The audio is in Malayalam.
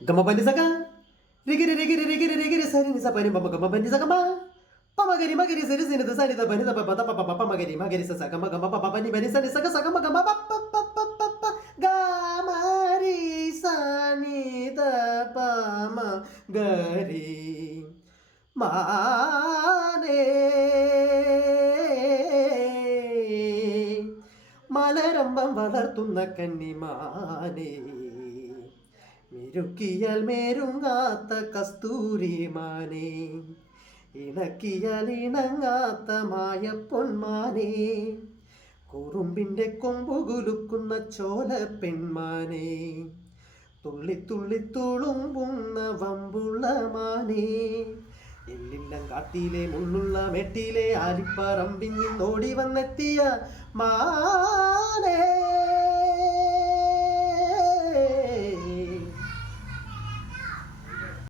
Gama bani saka, rigiri sari ni sapani baba gama bani saka ma. Pamagari magari sari sini tu sari tabani tabapa papa pamagari magari sasa gama gama papa bani bani sani saka saka gama papa gamari sani tapama gari mane മലരമ്പം വളർത്തുന്ന കന്നിമാനേ മെരുക്കിയാൽ മേരുങ്ങാത്ത കസ്തൂരിമാനേ ഇണക്കിയാൽ ഇണങ്ങാത്ത മായ പൊന്മാനേ കുറുമ്പിൻ്റെ കൊമ്പുകുലുക്കുന്ന ചോല പെൺമാനേ തുള്ളി തുള്ളി തുളുമ്പുന്ന വമ്പുളമാനേ എല്ലില്ലം കാട്ടിലെ മുള്ളുള്ള മെട്ടിലെ ആലിപ്പറമ്പിൽ നിന്നോടി വന്നെത്തിയ മാനേ